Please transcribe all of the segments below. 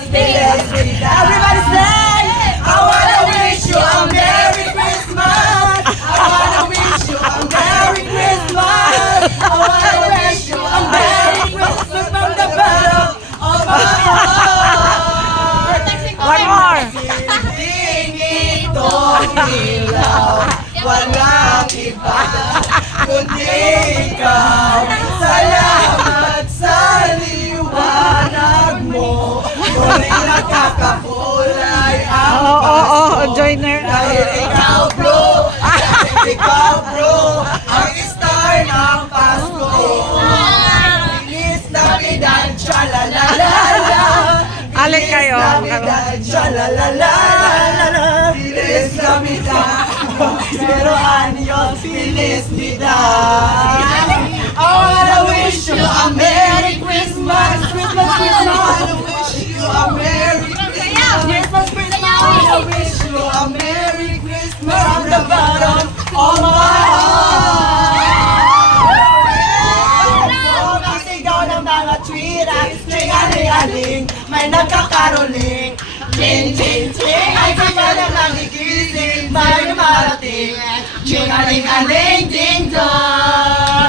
Everybody sing! I wanna wish you a Merry Christmas! I wanna wish you a Merry Christmas! I wanna wish you a Merry Christmas from the bottom of my heart! One more. Sinding itong ilaw, walang iba kundi ikaw. Salamat sa liwanag mo, muling nakakakulay ang Pasko. Joiner. Dahil ikaw bro, ang star ng Pasko. Feliz Navidad, cha-la-la-la-la. Alik kayo. Navidad, cha-la-la-la-la. Feliz Navidad, pero años, Feliz Navidad. I wanna wish you a Merry Christmas, Christmas, Christmas. I wanna wish you a Merry Christmas, Christmas, Christmas. I wanna wish you a Merry Christmas from the bottom of my heart. Ang sigaw ng mga twira, ching-aling-aling, may nagkakaroling. Ching, ching, ching, ay sigaw ng nagigising, may marating. Ching-aling-aling, ding-dong.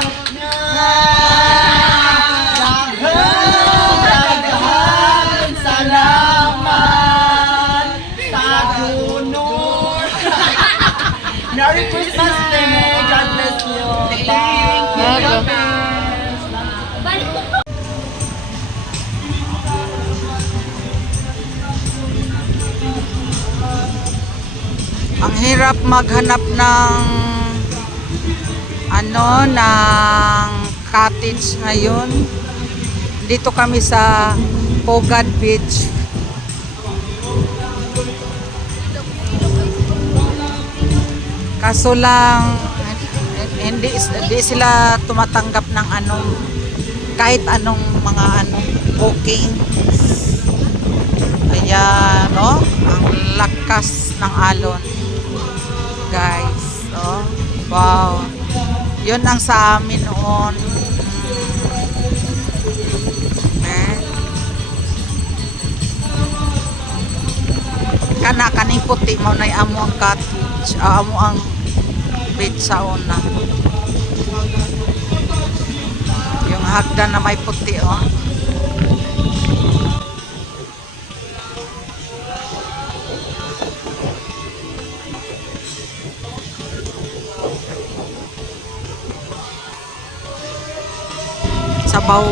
Daghan salamat sa Gunung. Merry Christmas Day! God bless you! Thank you! God bless. Ang hirap maghanap ng ng cottage ngayon. Dito kami sa Pogad Beach. Kaso lang hindi sila tumatanggap ng kahit anong mga booking. Ayan, no? Ang lakas ng alon. Guys, oh. Wow. Yun ang sa amin noon. Kaning puti mo na amo ang cottage, amo ang beach sa una. Yung hagdan na may puti, oh. Sabaw